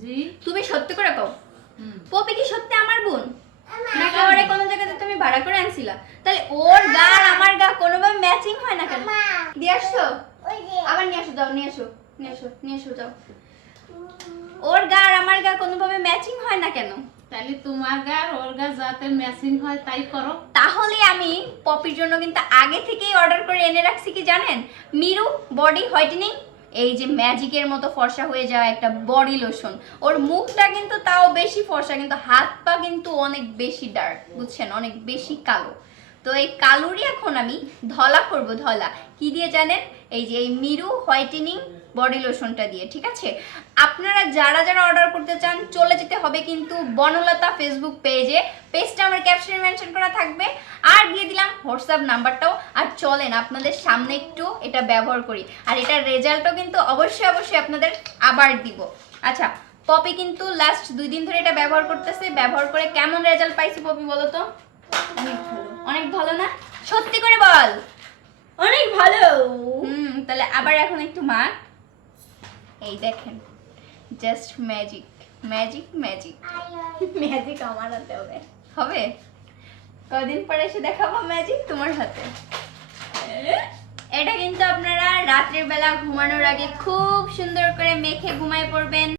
জি। তুমি সত্যি করে কও। পপি কি সত্যি আমার বোন? নাকি ওরে কোনো জায়গাতে তুমি ভাড়া করে আনছিলা। তাহলে ওর গা আর আমার গা কোনোভাবে ম্যাচিং হয় না কেন? দিয়ে আসছো? আবার নিয়ে আসো যাও নিয়ে আসো নিয়ে আসো নিয়ে আসো যাও ওর গা আর আমার গা কোনোভাবে ম্যাচিং হয় না কেন? তাহলে তোমার গা আর ওর গা যাতে ম্যাচিং হয় তাই করো। তাহলে আমি পপির জন্য কিন্তু আগে থেকেই অর্ডার করে এনে রাখছি কি জানেন? মিরু বডি হোয়াইটেনিং এই যে ম্যাজিকের মতো ফর্সা হয়ে যাওয়া একটা বডি লোশন ওর মুখটা কিন্তু তাও বেশি ফর্সা, কিন্তু হাত পা কিন্তু অনেক বেশি ডার্ক বুঝছেন? অনেক বেশি কালো। তো এই কালোরই এখন আমি ধলা করব, ধলা। কি দিয়ে জানেন? এই যে এই মিরু হোয়াইটেনিং বডি লোশনটা দিয়ে, ঠিক আছে? আপনারা যারা যারা অর্ডার করতে চান, চলে যেতে হবে কিন্তু বনলতা ফেসবুক পেজে। পেজটা আমার ক্যাপশনে মেনশন করা থাকবে। আর দিয়ে দিলাম হোয়াটসঅ্যাপ নাম্বারটাও। আর চলেন আপনাদের সামনে একটু এটা ব্যবহার করি। আর এটার রেজাল্টও কিন্তু অবশ্যই অবশ্যই আপনাদের আবার দিব। আচ্ছা পপি কিন্তু লাস্ট দুই দিন ধরে এটা ব্যবহার করতেছে। ব্যবহার করে কেমন রেজাল্ট পাইছি পপি বলো তো অনেক ভালো। অনেক ভালো না? সত্যি করে বল। অনেক ভালো। হুম তাহলে আবার এখন একটু এই দেখেন just magic magic magic magic আমার হাতে হবে। হবে? কদিন পরে এসে দেখাবো ম্যাজিক তোমার হাতে। এটা কিন্তু আপনারা রাত্রের বেলা ঘুমানোর আগে খুব সুন্দর করে মেখে ঘুমায় পড়বেন।